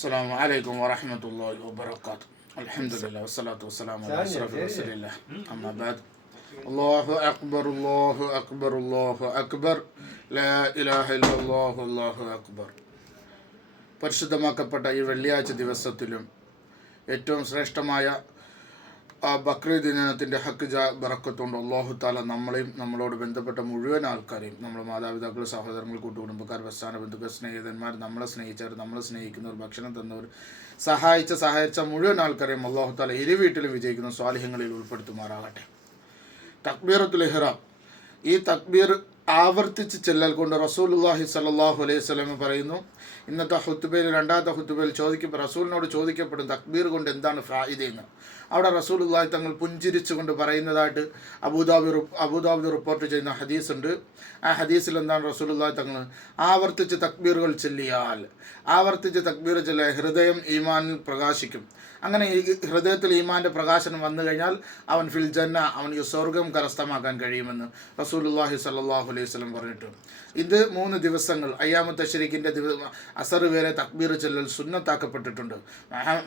السلام عليكم ورحمة الله وبركاته. الحمد لله والصلاة والسلام على أشرف رسول الله. أما بعد. الله أكبر الله أكبر الله أكبر لا إله إلا الله الله أكبر. പരിശുദ്ധമാക്കപ്പെട്ട ഈ വെള്ളിയാഴ്ച ദിവസത്തിലും ഏറ്റവും ശ്രേഷ്ഠമായ ബക്രീദ് ദിനത്തിൻ്റെ ഹക്ക് ബറക്കത്തുകൊണ്ട് അല്ലാഹു തആല നമ്മളെയും നമ്മളോട് ബന്ധപ്പെട്ട മുഴുവൻ ആൾക്കാരെയും, നമ്മുടെ മാതാപിതാക്കൾ, സഹോദരങ്ങൾ, കൂട്ടുകുടുംബക്കാർ, പ്രസ്ഥാന ബന്ധുക്കൾ, സ്നേഹിതന്മാർ, നമ്മളെ സ്നേഹിച്ചവർ, നമ്മളെ സ്നേഹിക്കുന്നവർ, ഭക്ഷണം തന്നവർ, സഹായിച്ച മുഴുവൻ ആൾക്കാരെയും അല്ലാഹു തആല ഇരു വീട്ടിലും വിജയിക്കുന്ന സ്വാലിഹ്യങ്ങളിൽ ഉൾപ്പെടുത്തുമാറാകട്ടെ. തക്ബീറത്തുൽ ഇഹ്റാം, ഈ തക്ബീർ ആവർത്തിച്ച് ചെല്ലൽ കൊണ്ട് റസൂലുള്ളാഹി സ്വല്ലല്ലാഹു അലൈഹി വസല്ലം പറയുന്നു, ഇന്നത്തെ ഹുത്തുബയിൽ രണ്ടാമത്തെ ഹുത്തുബയിൽ റസൂലിനോട് ചോദിക്കപ്പെടും തക്ബീർ കൊണ്ട് എന്താണ് ഫായിദയെന്ന്. അവിടെ റസൂലുള്ളാഹി തങ്ങൾ പുഞ്ചിരിച്ചുകൊണ്ട് പറയുന്നതായിട്ട് അബൂദാബൂദ് റിപ്പോർട്ട് ചെയ്യുന്ന ഹദീസ് ഉണ്ട്. ആ ഹദീസിൽ എന്താണ് റസൂലുള്ളാഹി തങ്ങൾ ആവർത്തിച്ച് തക്ബീറുകൾ ചൊല്ലിയാൽ ഹൃദയം ഈമാനിൽ പ്രകാശിക്കും. അങ്ങനെ ഈ ഹൃദയത്തിൽ ഈമാൻ്റെ പ്രകാശനം വന്നു കഴിഞ്ഞാൽ അവൻ ഫിൽ ജന്ന, അവന് സ്വർഗം കരസ്ഥമാക്കാൻ കഴിയുമെന്ന് റസൂലുള്ളാഹി സ്വല്ലല്ലാഹു അലൈഹി വസല്ലം പറഞ്ഞിട്ട്. ഇത് 3 ദിവസങ്ങൾ അയ്യാമു തശ്രീഖിൻ്റെ അസർ വരെ തക്ബീർ ചൊല്ലൽ സുന്നത്താക്കപ്പെട്ടിട്ടുണ്ട്.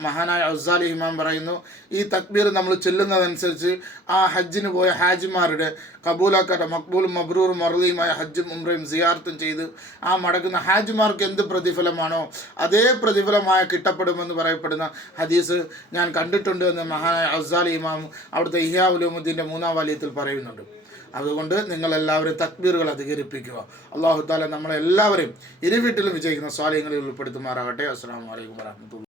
മഹാനായ ഗസാലി ഇമാം പറയുന്നു, ഈ തക്ബീർ നമ്മൾ ചൊല്ലുന്നതനുസരിച്ച് ആ ഹജ്ജിന് പോയ ഹാജിമാരുടെ കബൂലാക്കട്ടെ മക്ബൂലും മബ്രൂറും മർദിയുമായ ഹജ്ജും ഉംറയും സിയാറത്തും ചെയ്ത് ആ മടങ്ങുന്ന ഹാജിമാർക്ക് എന്ത് പ്രതിഫലമാണോ അതേ പ്രതിഫലമായ കിട്ടപ്പെടുമെന്ന് പറയപ്പെടുന്ന ഹദീസ് ഞാൻ കണ്ടിട്ടുണ്ട് എന്ന് മഹാനായ ഗസാലി ഇമാം അവിടുത്തെ ഇഹ്യാ ഉലൂമുദ്ദീൻ്റെ 3-ാം വാല്യത്തിൽ പറയുന്നുണ്ട്. അതുകൊണ്ട് നിങ്ങളെല്ലാവരും തക്ബീറുകൾ അധികരിപ്പിക്കുക. അല്ലാഹു തആല നമ്മളെല്ലാവരെയും ഇരു വീട്ടിലും വിജയിക്കുന്ന സ്വാലിഹ്യങ്ങളിൽ ഉൾപ്പെടുത്തുമാറാകട്ടെ. അസ്സലാമു അലൈക്കും വറഹ്മത്തുള്ളാഹി.